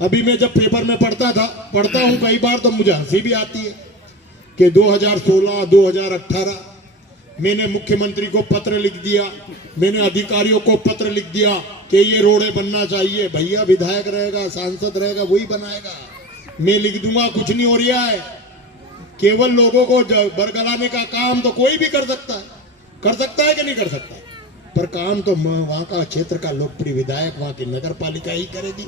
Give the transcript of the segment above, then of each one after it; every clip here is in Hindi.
अभी मैं जब पेपर में पढ़ता हूँ कई बार, तो मुझे हंसी भी आती है कि 2016 2018 मैंने मुख्यमंत्री को पत्र लिख दिया, मैंने अधिकारियों को पत्र लिख दिया कि ये रोडे बनना चाहिए। भैया विधायक रहेगा, सांसद रहेगा, वही बनाएगा। मैं लिख दूंगा, कुछ नहीं हो रहा है। केवल लोगों को बरगलाने का काम तो कोई भी कर सकता है कि नहीं कर सकता, पर काम तो वहां का क्षेत्र का लोकप्रिय विधायक, वहां की नगर पालिका ही करेगी।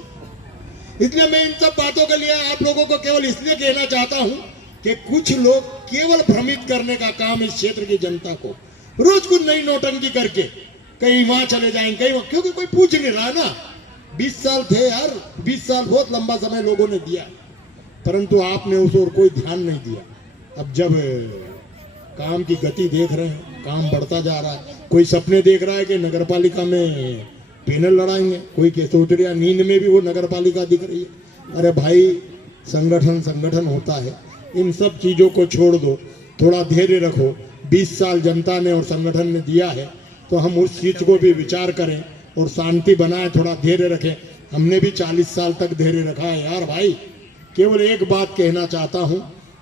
इसलिए मैं इन सब बातों के लिए आप लोगों को केवल इसलिए कहना चाहता हूं कि कुछ लोग केवल भ्रमित करने का काम इस क्षेत्र की जनता को, रोज कुछ नई नोटंकी करके कहीं वहां चले जाएंगे, कहीं क्योंकि कोई पूछ नहीं रहा ना। 20 साल थे यार, 20 साल बहुत लंबा समय लोगों ने दिया, परंतु आपने उस ओर कोई ध्यान नहीं दिया। अब जब काम की गति देख रहे हैं, काम बढ़ता जा रहा है, कोई सपने देख रहा है कि नगर पालिका में पैनल लड़ाएंगे, कोई के सोच रहा नींद में भी वो नगर पालिका दिख रही है। अरे भाई, संगठन होता है, इन सब चीजों को छोड़ दो, थोड़ा धैर्य रखो। 20 साल जनता ने और संगठन ने दिया है, तो हम उस चीज को भी विचार करें और शांति बनाए, थोड़ा धैर्य रखें। हमने भी 40 साल तक धैर्य रखा है यार भाई। केवल एक बात कहना चाहता हूं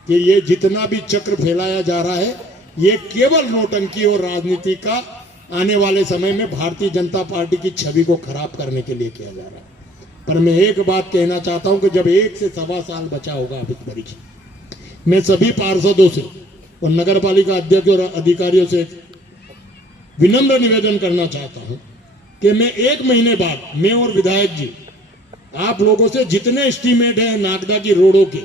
कि ये जितना भी चक्र फैलाया जा रहा है, ये केवल नोटंकी और राजनीति का आने वाले समय में भारतीय जनता पार्टी की छवि को खराब करने के लिए किया जा रहा है। पर मैं एक बात कहना चाहता हूं कि जब 1 से सवा साल बचा होगा अभी परीक्षा, मैं सभी पार्षदों से और नगर पालिका अध्यक्ष और अधिकारियों से विनम्र निवेदन करना चाहता हूं कि मैं 1 महीने बाद, मैं और विधायक जी आप लोगों से जितने एस्टीमेट हैं नागदा की रोडों के,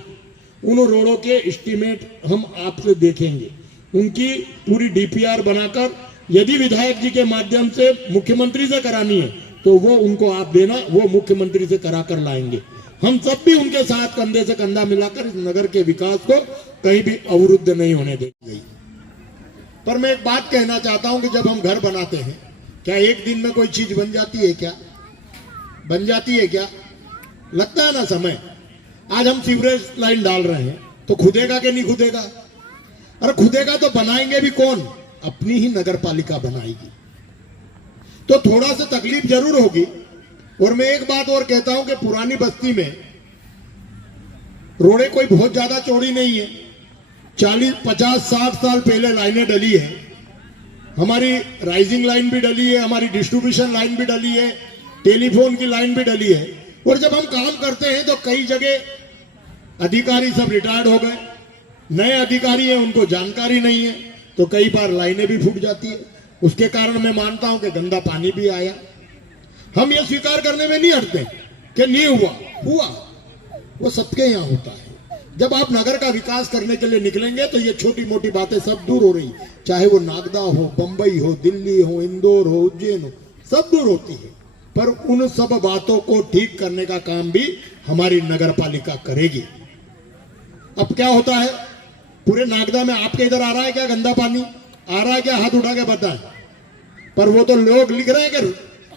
उन रोडों के एस्टीमेट हम आपसे देखेंगे। उनकी पूरी डीपीआर बनाकर, यदि विधायक जी के माध्यम से मुख्यमंत्री से करानी है तो वो उनको आप देना, वो मुख्यमंत्री से करा कर लाएंगे। हम सब भी उनके साथ कंधे से कंधा मिलाकर इस नगर के विकास को कहीं भी अवरुद्ध नहीं होने देंगे। पर मैं एक बात कहना चाहता हूं कि जब हम घर बनाते हैं, क्या एक दिन में कोई चीज बन जाती है क्या? बन जाती है क्या? लगता है ना समय। आज हम सीवरेज लाइन डाल रहे हैं, तो खुदेगा कि नहीं खुदेगा? अरे खुदेगा तो बनाएंगे भी कौन? अपनी ही नगर पालिका बनाएगी। तो थोड़ा सा तकलीफ जरूर होगी। और मैं एक बात और कहता हूं कि पुरानी बस्ती में रोडें कोई बहुत ज्यादा चौड़ी नहीं है। 40, 50, 60 साल पहले लाइनें डली है। हमारी राइजिंग लाइन भी डली है, हमारी डिस्ट्रीब्यूशन लाइन भी डली है, टेलीफोन की लाइन भी डली है। और जब हम काम करते हैं तो कई जगह अधिकारी सब रिटायर्ड हो गए, नए अधिकारी हैं, उनको जानकारी नहीं है, तो कई बार लाइनें भी फूट जाती है। उसके कारण मैं मानता हूं कि गंदा पानी भी आया। हम ये स्वीकार करने में नहीं हटते कि नहीं हुआ, वो सबके यहाँ होता है। जब आप नगर का विकास करने के लिए निकलेंगे तो ये छोटी मोटी बातें सब दूर हो रही, चाहे वो नागदा हो, बंबई हो, दिल्ली हो, इंदौर हो, उज्जैन हो, सब दूर होती है। पर उन सब बातों को ठीक करने का काम भी हमारी नगर पालिका करेगी। अब क्या होता है, पूरे नागदा में आपके इधर आ रहा है क्या गंदा पानी? आ रहा है क्या? हाथ उठा के बताएं। पर वो तो लोग लिख रहे हैं कि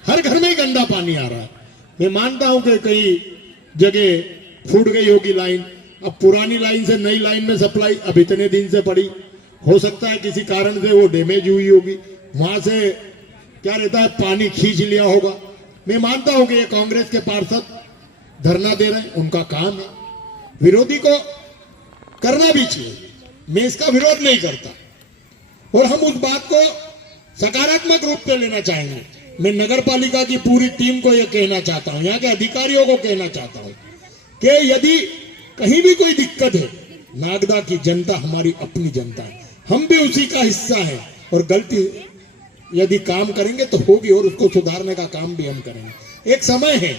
हर घर में ही गंदा पानी आ रहा है। मैं मानता हूं कि कई जगह फूट गई होगी लाइन। अब पुरानी लाइन से नई लाइन में सप्लाई अब इतने दिन से पड़ी, हो सकता है किसी कारण से वो डैमेज हुई होगी, वहां से क्या रहता है पानी खींच लिया होगा। मैं मानता हूं कि ये कांग्रेस के पार्षद धरना दे रहे हैं, उनका काम है, विरोधी को करना भी चाहिए, मैं इसका विरोध नहीं करता। और हम उस बात को सकारात्मक रूप से लेना चाहेंगे। मैं नगर पालिका की पूरी टीम को यह कहना चाहता हूं, यहाँ के अधिकारियों को कहना चाहता हूं कि यदि कहीं भी कोई दिक्कत है, नागदा की जनता हमारी अपनी जनता है, हम भी उसी का हिस्सा है। और गलती यदि काम करेंगे तो होगी और उसको सुधारने का काम भी हम करेंगे। एक समय है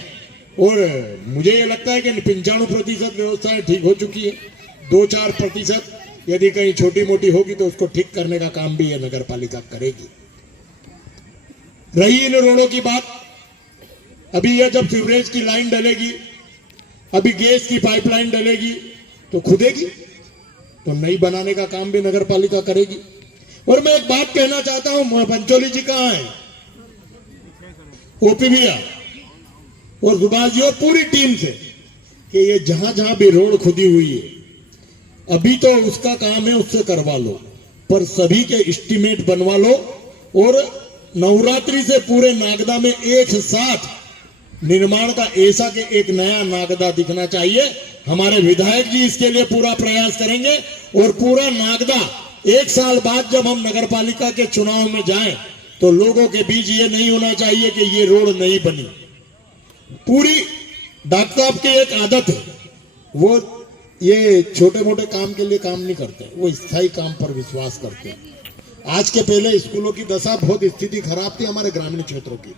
और मुझे ये लगता है कि 95% व्यवस्थाएं ठीक हो चुकी है। 2-4% यदि कहीं छोटी मोटी होगी तो उसको ठीक करने का काम भी ये नगर पालिका करेगी। रही इन रोडों की बात, अभी ये जब सीवरेज की लाइन डलेगी, अभी गैस की पाइपलाइन डलेगी तो खुदेगी, तो नई बनाने का काम भी नगर पालिका करेगी। और मैं एक बात कहना चाहता हूं, पंचोली जी कहां है, ओपी भैया और सुभाष जी और पूरी टीम से, कि ये जहां जहां भी रोड खुदी हुई है अभी तो उसका काम है, उससे करवा लो, पर सभी के एस्टीमेट बनवा लो। और नवरात्रि से पूरे नागदा में एक साथ निर्माण का ऐसा कि एक नया नागदा दिखना चाहिए। हमारे विधायक जी इसके लिए पूरा प्रयास करेंगे और पूरा नागदा 1 साल बाद जब हम नगर पालिका के चुनाव में जाएं तो लोगों के बीच ये नहीं होना चाहिए कि ये रोड नहीं बनी। पूरी डॉक्टर साहब की एक आदत है, वो ये छोटे मोटे काम के लिए काम नहीं करते, वो स्थायी काम पर विश्वास करते हैं। आज के पहले स्कूलों की दशा बहुत स्थिति खराब थी हमारे ग्रामीण क्षेत्रों की।